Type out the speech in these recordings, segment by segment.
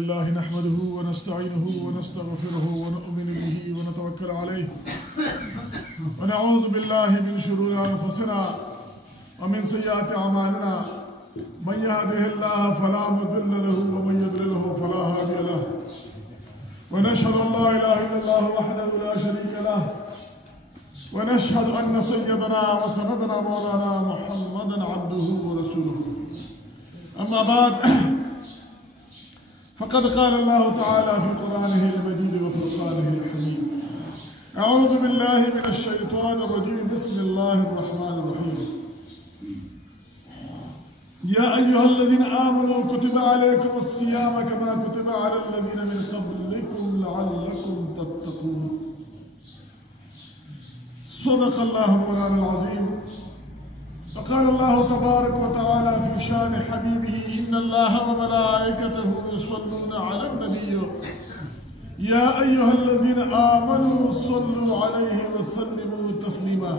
الله نحمده ونستعينه ونستغفره ونؤمن به ونتوكل عليه ونعوذ بالله من شرور أنفسنا ومن سيئات أعمالنا من يهده الله فلا مضل له ومن يضلله فلا هادي له ونشهد أن لا إله إلا الله وحده لا شريك له ونشهد أن سيدنا وسندنا مولانا محمدا عبده ورسوله أما بعد فقد قال الله تعالى في قرآنه المجيد وفرقانه الحميد أعوذ بالله من الشيطان الرجيم بسم الله الرحمن الرحيم يا أيها الذين آمنوا كتب عليكم الصيام كما كتب على الذين من قبلكم لعلكم تتقون صدق الله مولانا العظيم وقال الله تبارك وتعالى في شان حبيبه إن الله وملائكته يصلون على النبي يا أيها الذين آمنوا صلوا عليه وسلموا تسليما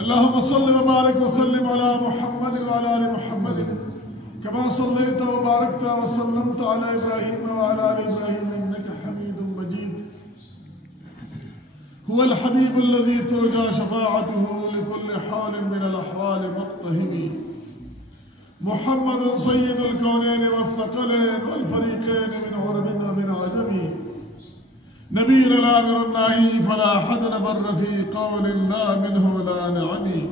اللهم صل وبارك وسلم على محمد وعلى آل محمد كما صليت وباركت وسلمت على إبراهيم وعلى آل إبراهيم إنك حميد مجيد هو الحبيب الذي ترجى شفاعته لكل حال من الأحوال مقتهم محمد سيد الكونين والثقلين والفريقين من عرب ومن عجم نبي الآمر النهي فلا حد بر في قول لا منه لا نعم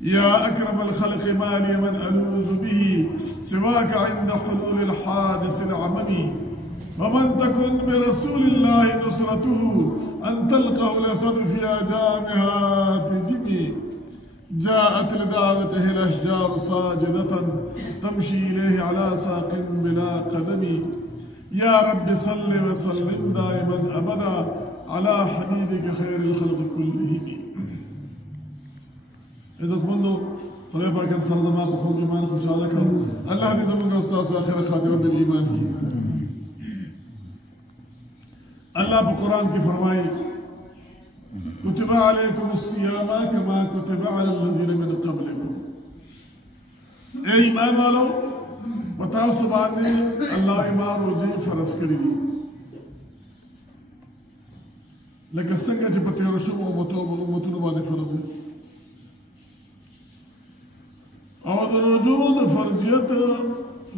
يا أكرم الخلق ما لي من ألوذ به سواك عند حلول الحادث العممي ومن تكن برسول الله نصرته أن تلقه الأسد في أجامها تجمي جاءت لدعوته الأشجار ساجدة تمشي إليه على ساق بلا قدم يا رب صل وسلم دائما أبدا على حبيبك خير الخلق كلهم عزت مندو خلي باكر سرد ما بخوك إيمان خوشالك الله دي زمانك أستاذ آخر خاتمة بالإيمان کی اللہ بقرآن کی فرمائی کتب علیکم الصیام کما کتب علی الذین من قبلکم اے ایمان والو بتا سبحانے اللہ ایمان روجی فرض کری دی لیکن سنگا چی پتی رشم امتونو بادی فرض ہے اور رجود فرضیت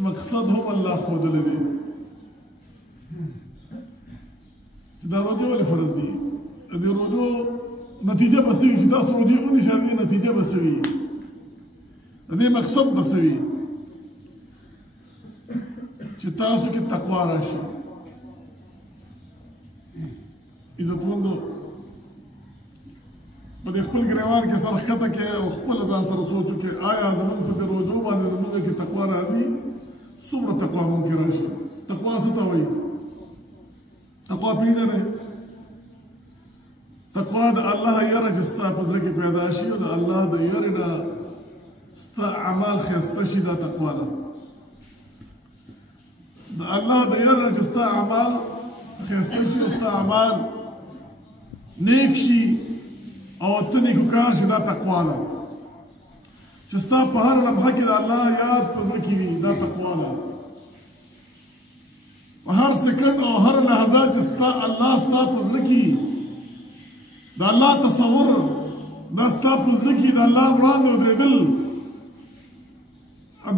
مقصد ہم اللہ خود لے دی دا روجه ولی فرض دی دی روجو نتیجه بسوی چې تاسو روجه ونیسئ دی نتیجه بسوی دی مقصد بسوی چې تاسو کې تقوا راشي عزتمندو په دې خپل ګریوان کې سر ښکته کې او خپل ځان سره سوچو کې آیا زمونږ په دې روجو باندې زمونږ کې تقوا راځي څومره تقوا مونږ کې راشي تقوا څه ته وایي تقوا پیژنه تقوا د الله یره چې ستا په زړه کې پیدا شي او د الله د یرې نه ستا اعمال ښایسته شي دا تقوا ده د الله د یره نه چې ستا اعمال ښایسته شي او ستا اعمال نیک شي او ته نیکوکار شي دا تقوا ده چې ستا په هر لمحه کې د الله یاد په زړه کې وي دا تقوا ده هر سکند او هر لحظه چې الله ستا په زړه کې د الله تصور دا ستا په زړه کې د الله وړاندې ودرېدل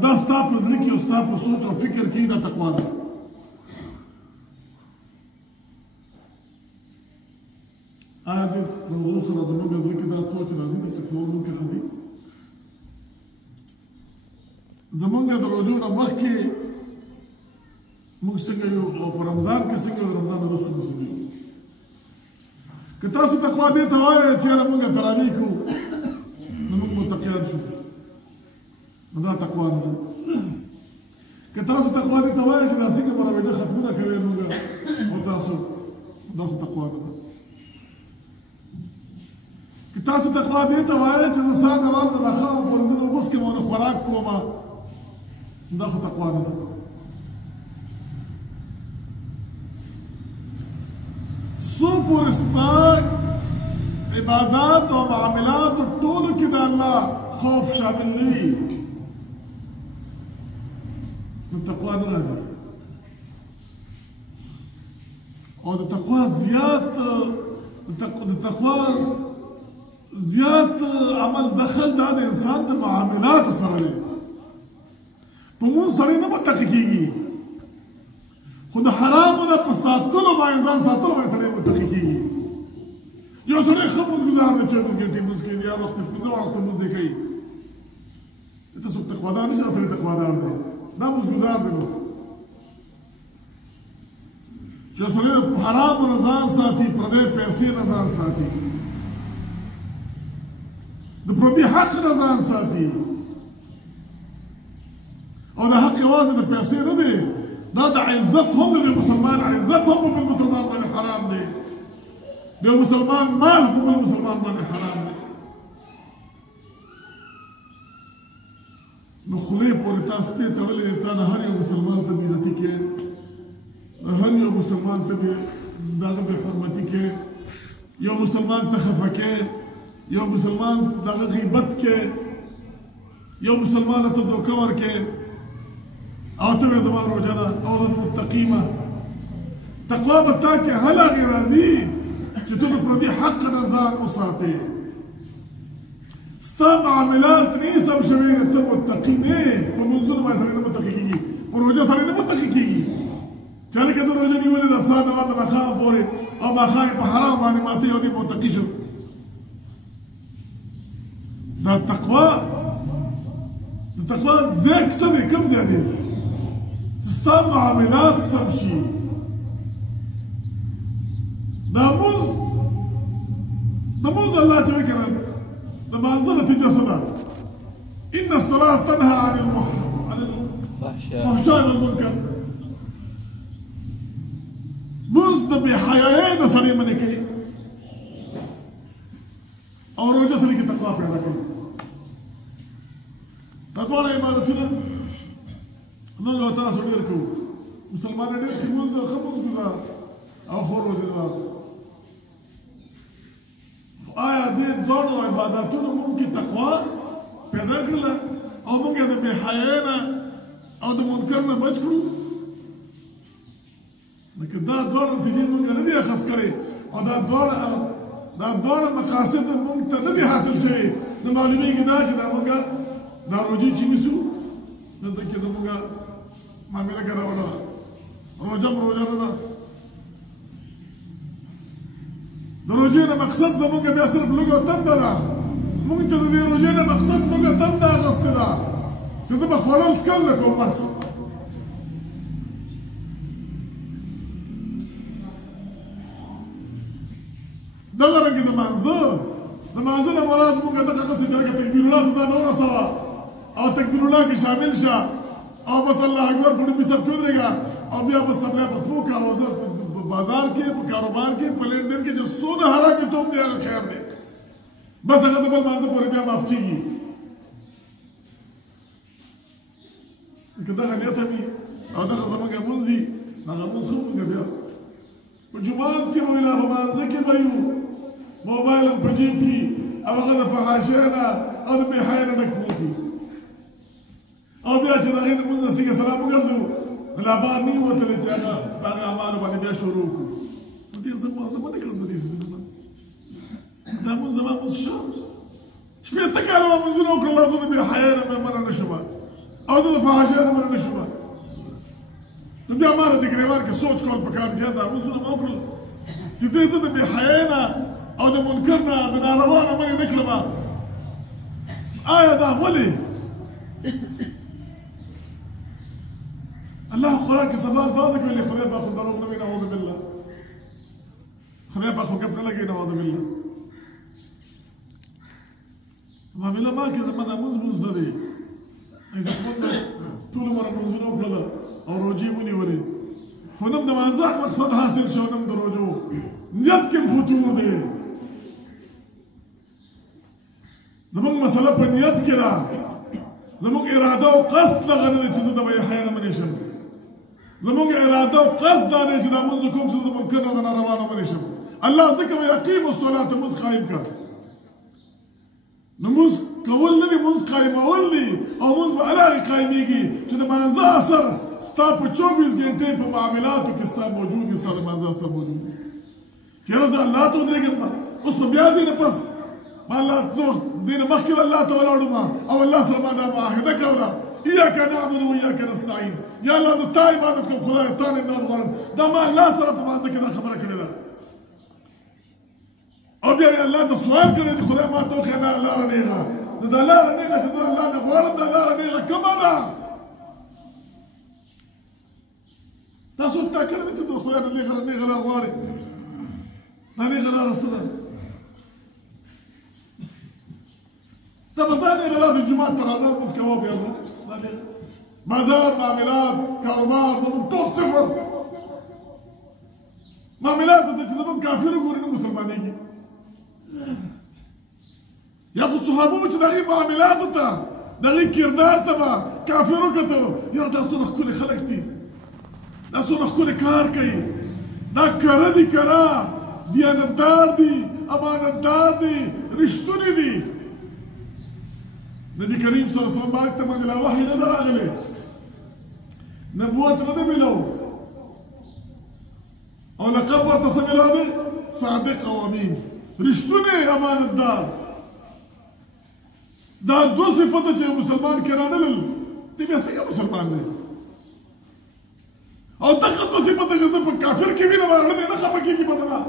دا ستا په زړه کې او ستا په سوچ او فکر کې دا تقوا ده آیا د موضوع سره زموږ زړه کې دا سوچ راځي د تصور ممکن راځي زموږ د روژو نه مخکې موږ څنګه یو او په رمضان کې څنګه د رمضان وروسته موږ څنګه یو که تاسو تقوا دې ته وایئ چې یاره موږ تراویح کوو نو موږ متقیان شو نو دا تقوا نه ده که تاسو تقوا دې ته وایئ چې دا څنګه مراویده ختمونه کوئ موږ او تاسو دا خو تقوا نه ده که تاسو تقوا دې ته وایئ چې زه سهار د وخت د ماښام په ورځنو اوبس کې مونه خوراک کومه دا خو تقوا نه ده سو پورستا عبادات و معاملات ټولو کې د الله خوف شامل نه وي نو تقوا نه راځي او د تقوا زیات عمل دخل دا د انسان د معاملاتو سره دی په مونږ سړی نه متقي کېږي خو د حرامو نه په ساتلو باندې ځان ساتلو باندې سړی متقي کېږي یو سړی ښه مونځګزار دی 24 ګنټې مونځ کوي یا وخت 15 وخت مونځ دی کوي ته څوک تقوادار نشي دا سړی تقوادار دی دا مونځګزار دی بس چې سړی د حرامو نه ځان ساتي پردی پیسې نه ځان ساتي د پردي حق نه ځان ساتي او د حق یوازې د پیسې نه دی دا د عزت هم د مسلمان عزت هم په مسلمان باندې حرام دی د مسلمان مال په مسلمان باندې حرام دی نو خولې پورې تا سپې تړلې تا نه هر یو مسلمان ته بېعزتي کې هر یو مسلمان ته دغه بې حرمتي کې یو مسلمان ته خفه کې یو مسلمان دغه غیبت کې یو مسلمان ته دوکه ورکې او ته زما روژه ده او زه متقیمه تقوا به تا کې هغې راځي چې ته د پردي حق نه ځان وساتې ستا معاملات نه سم شوي نه ته متقي نه په منځونو باندې سړی نه متقي کېږي په روژه سړی نه متقي کېږي چې هلکه ته روژه نیولې ده سهار نه د ماښام پورې او ماښام یې په حرام باندې ماته یو دی متقي شو دا تقوا د تقوا ځای څه دی کوم ځای دی چې ستا معاملات سم شي دا مونځ الله چې وایي که نه د مانځه نتیجه څه ده ان الصلاة تنهى عن الفحشاء والمنکر مونځ د بې حیایۍ نه سړی منې کوي او روژه سړي کې تقوا پیدا کوي دا دواړه عبادتونه موږ او تاسو ډېر کوو مسلمانان ډېر ښه مونځګزار او ښه روژهدار آیا دې دواړو عبادتونو موږ کې تقوا پیدا کړله او موږ یې د بې حیایۍ نه او د منکر نه بچ کړو لکه دا دواړه نتیجې موږ نه دي اخذ کړې او دا دواړه مقاصد موږ ته نه دي حاصل شوي نو معلومېږي دا چې دا موږ دا روژې چې نیسو دلته کې زموږ معامله کې راوړه روژه م روژه نه ده د روژې نه مقصد زموږ بیا صرف لږه تنده ده موږ ته د دې روژې نه مقصد لږه تنده اخیستې ده چې زه به خوړل څکل نه کوم بس دغه رنګې د مانځه نه مراد موږ دغه قصې چې لکه تکبیر الله ته ځان ورسوه او تکبیر الله کې شامل شه او بس الله اکبر په ډوبې سب کې ودرېږه او بیا بس سپلی په پښو که او زه په بازار کې په کاروبار کې په لینډین کې چې څونه حرام وي توم دی هغه خیر دی بس هغه د بل مانځه پورې بیا معاف کېږي که دغه نیته وي او دغه زموږ مونځ وي هغه مونځ ښه مونږ بیا په جومات کې به وي لا په مانځه کې به یو موبایل هم په جیب کې او هغه د فحاشۍ نه او د بې حیا نه ډک وکړي او بیا چې د هغې نه مونځ نه سیږه سلام وګرځو د لا بار نه وتلی چې هغه په هغه اعمالو باندې بیا شروع وکړو دې زه منظمه نه کړم د دې څیزونو دا مونځ زما مونځ شو شپېته کاله به مونځونه وکړل او زه د بې حیا نه منع نه شوم او زه د فحاشۍ نه منع نه شوم نو بیا ما د ګریوان کې سوچ کول پکار دي دا مونځونه مې وکړل چې دې زه د بې حیا نه او د منکر نه د ناروا نه منع نه کړم آیا دا ولې الله قرآن کې سبا الفاظ کوي خدای په خو دروغ نه وي نعوذ بالله خدای په خو ګپ نه لګي نعوذ بالله معامله ما کې زما د مونځ نه دی زه خپل ټول عمر مونځونه وکړل او روژې ونیولې خو نن د مانځه مقصد حاصل شو نن د روژو نیت کې فتور دی زموږ مسله په نیت کې ده زموږ اراده او قصد دغه نه دی چې زه د بې حیا نه منې شم زموږ اراده او قصد دا دی چې دا مونځ کوم چې زه د منکر نه د ناروا نه منې شم الله ځکه وایي اقیموا الصلاة مونځ قایم کړه نو مونځ کول نه دي مونځ قایمول دي او مونځ به هغې قایمېږي چې د مانځه اثر ستا په 24 ګنټې په معاملاتو کې ستا موجود وي ستا د مانځه اثر موجود وي چې یاره زه الله ته ودرېږم اوس به بیا دې نه پس ما الله دې نه مخکې به الله ته ولاړم او الله سره ما دا معاهده کوله ایاک نعبد و ایاک نستعین یا الله زه ستا عبادت کوم خدایه تا نه امداد غواړم دا ما الله سره په مانځه کې دا خبره کړې ده او بیا مې الله ته سوال کړی چې خدای ما ته وښیه دا لاره نیغه نو دا لاره نیغه چې زه الله نه غواړم دا لاره نیغه کومه ده تاسو تا کړی دی چې د خدای نه نیغه لاره غواړې دا نیغه لاره څه ده ته به دا نیغه لاره د جومات ته راځه لمونځ کوه بیا ځه دا نیغه بازار معاملات کاروبار زموږ ټول صفر معاملات ته چې زموږ کافر وګوري نه مسلمانېږي یا خو صحابو چې د هغې معاملاتو ته د هغې کردار ته به کافر وکتو یاره دا څومره ښکلي خلک دي دا څومره ښکلي کار کوي دا کره دي کره دیانتدار دي امانتدار دي رښتونې دي نبي کریم صلی الله علیه وسلم باندې ته باندې لا وحی نه ده راغلی نبوت نه ده میلاو او لقب ورته څه میلاو دی صادق او امین رښتونی امانتدار دا دو صفته چې مسلمان کې رانلل دی بیا څنګه مسلمان دی او دغه دو صفته چې زه په کافر کې وینم هغه مې نه خفه کېږي په زما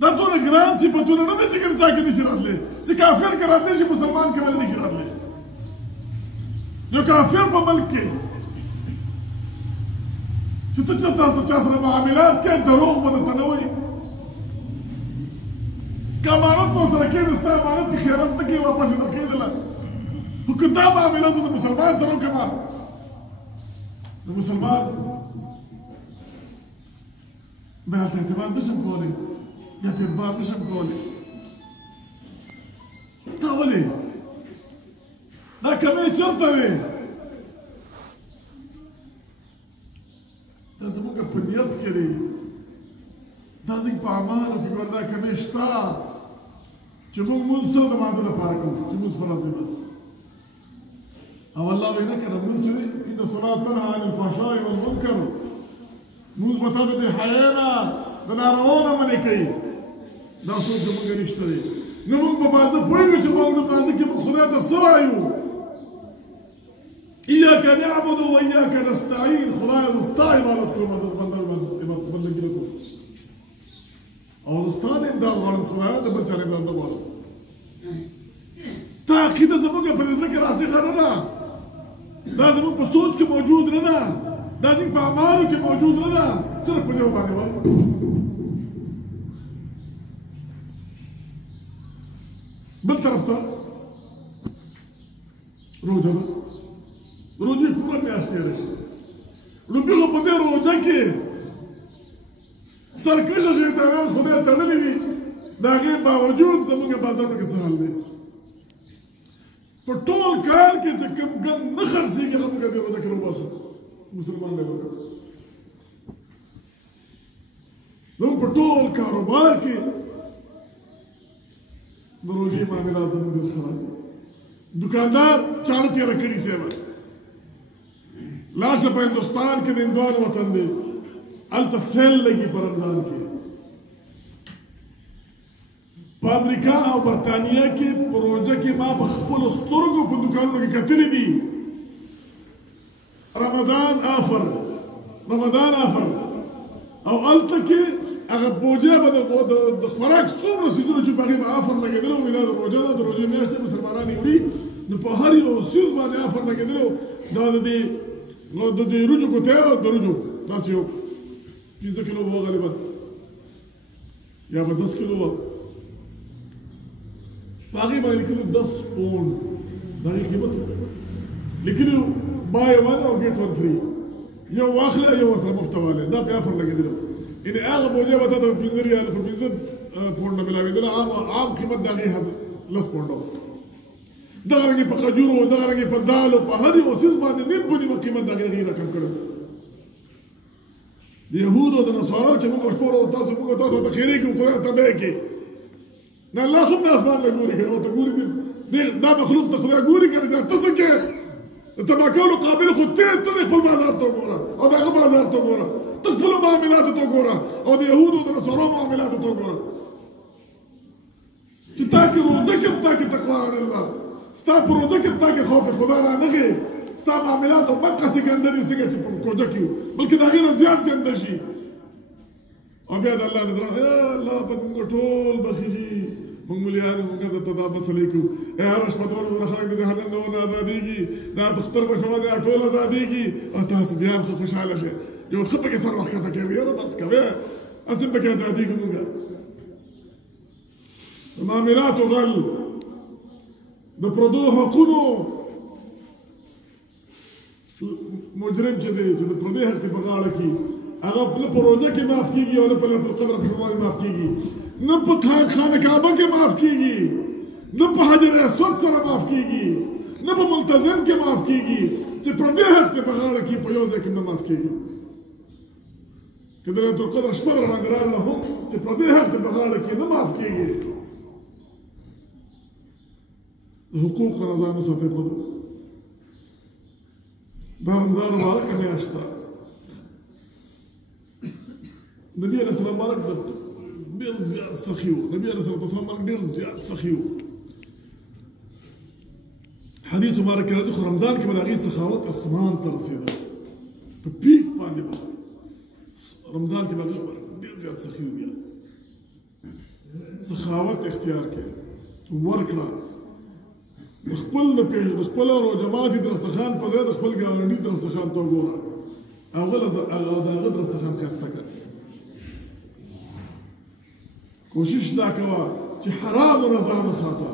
دا ټول ګران صفتونه نه دي چې کوم چا کې نشي راتلی چې کافر کې راتلی شي مسلمان کې ولې نشي راتلی یو کافر په ملک کې چې ته چا سره معاملات کوې دروغ به درته نه وایي که امانت مو سره کېږي ستا امانت کې خیانت نه کوي واپس یې درکېدله خو که دا معامله زه د مسلمان سره وکړم د مسلمان بیا هلته اعتماد نشم کولی یا په اعتبار نشم کولی تا ولې دا کمې چېرته وې دا زموږ په نیت کې دی دا زموږ په اعمالو کې ګوره دا کمې شته چې موږ مونځ سره د مانځه لپاره کوو چې مونځ فرض دی بس او الله وایي نه که نه مونځ چې دی ان الصلاة تنهى عن الفحشاء والمنکر مونځ به تا د بېحیایۍ نه د نارواوو نه منې کوي دا څوک زموږ نشته دی نه موږ په مانځه پوهېږو چې موږ د مانځه کې موږ خدای ته څه وایو ایاک نعبد و ایاک نستعین خدای زه ستا عبادت کوم زه بندګي نه کوم او زه ستا نه امداد غواړم خدایه د بل چا نه امداد نه غواړم دا عقیده زموږ په زړه کې راسخه نه ده دا زموږ په سوچ کې موجود نه ده دا زموږ په اعمالو کې موجود نه ده صرف په ژبه باندې وایو بل طرف ته روژه ده روژې پوره میاشت تېره شي لومبي خو په دې روژه کې سرکشه شیطانان خدای تړلي وي د هغې باوجود زموږ بازارونو کې څه حال دی په ټول کال کې چې کوم ګند نه خرڅېږي هغه موږ دې روژه کې وباسو مسلمان دی وکړه زموږ په ټول کاروبار کې د روژې معاملات زموږ ډېر خراب دي دکاندار چاړه تېره کړي صاحبه لاشه په هندوستان کې د هندوانو وطن دی هلته سیل لګي په رمضان کې په امریکا او برطانیه کې په روژه کې ما په خپلو سترګو په دوکانونو کې کتلي دي رمضان آفر او هلته کې هغه بوجه به د خوراک څومره څیزونه چې په هغې به آفر لګېدلی وي دا د روژه ده د روژې میاشت دی مسلمانان یې وړي نو په هر یو څیز باندې آفر لګېدلی دا د دې روجو ګوتې او د روجو داسې یو 15 کیلو وه غالبا یا به 10 کیلو وه په هغې باندې لیکلي 10 پونډ د هغې قیمت لیکلي buy one or get one free یو واخله یو ورسره مفته والی دا په آفر لګېدلی یعنې هغه بوجه به تا ته په 15 ریاله په 15 پونډه ملاوېدله عام قیمت د هغې 10 پونډه دغه رنګې په خجورو دغه رنګې په دالو په هر یو څیز باندې نیم په نیمه قیمت د هغې رقم کړی د یهودو د نصارو چې موږ خپلو تاسو ته خیرې کړو خدای ته به یې کړي نه الله خو د اسمان نه ګوري کنه ته ګوري دا مخلوق ته خدای ګوري کنه ته څه کې ته ما کولو قابل خو ته خپل بازار ته ګوره او دغه بازار ته ګوره ته خپل معاملات ته ګوره او د يهودو د نصارو معاملات ته ګوره چې تا کې روزه کې تا کې تقوا الله ستا په روزه کې تا کې خوف خدا را نغې ستا معاملات او بقه څه ګنده دي څنګه چې په کوجه کې بلکې د هغې نه زیات ګنده شي او بیا د الله نه الله په موږ ټول بخیږي موږ ملیانو موږ ته دا مسلې کوو هره شپه 2000 خلک د جهنم نه ونه ازادېږي دا دختر به شوه دا ټول ازادېږي او تاسو بیا هم ښه خوشحاله شئ یو ښه پکې سر وښکته کوي یاره بس کوې هسې پکې ازادېږو موږ د معاملاتو غل د پردو حقونو مجرم چې دی چې د پردې حق په غاړه کي هغه نه په روزه کې معاف کېږي او نه په ليلة القدر په شپه معاف کېږي نه په خانه کعبه کې معاف کېږي نه په حجر اسود سره معاف کېږي نه په ملتزم کې معاف کېږي چې پردې حق په غاړه کې په یو ځای کې نه معاف کېږي که د ليلة القدر شپه درباندې راغله هم چې پردې حق په غاړه کې نه معاف کېږي حقوق نه ځان وساتئ پردو دا رمضان مبارک میاشت ده نبی علیہ السلام مبارک ډېر زیات سخي و نبی علیہ السلام مبارک ډېر زیات سخي و حدیث مبارک کې راځي خو رمضان کې به د هغې سخاوت اسمان ته رسېده په پیک باندې به رمضان کې به هغې ډېر زیات سخي و بیا سخاوت اختیار کړئ ورکړه د خپل د جماعت درستخان په ځای د خپل ګاونډي درستخان ته وګوره هغه د هغه درستخان ښایسته کړه کوشش دا کوه چې حرامو نه ځان وساته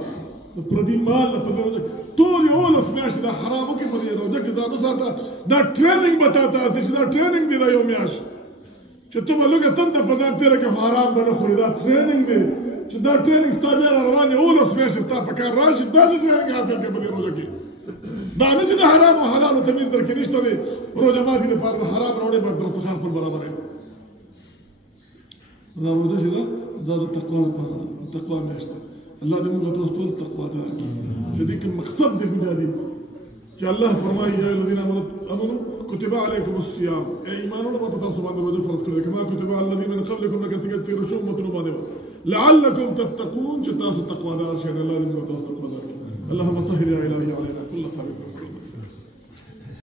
د پردي مال نه په دې روژه ټول 11 میاشتې دا حرام وکړي په دې روژه کې ځان وساته دا ټریننګ به تا ته هسې چې دا ټریننګ دی دا یو میاشت چې ته به لږه تنده په ځان تېره کړې خو حرام به نه خورې دا ټریننګ دی چې دا ټریننګ ستا بیا را روان یې 11 میاشتې ستا په کار راشي داسې ټریننګ حاصل کړې په دې روژه کې دا نه چې د حرام او حلالو تمیز در کې نشته دی روژه ماتي دپاره د حرام راوړې به درستخان خپل برابر یې دا روژه چې ده دا د تقوا لپاره ده د تقوا میاشت ده الله دې موږ ته ټول تقوا دار کړي چې دې کوم مقصد دی بنیادي چې الله فرمایي یا الذین آمنوا كتب عليكم الصيام اي ایمانونه په تاسو باندې روزه فرض کړل کما كتب على الذين من قبلكم لکه څنګه چې رسوم متنو باندې لعلكم تتقون چې تاسو تقوا دار شئ الله دې موږ ته تقوا دار کړي اللهم سهل يا الهي علينا كل خير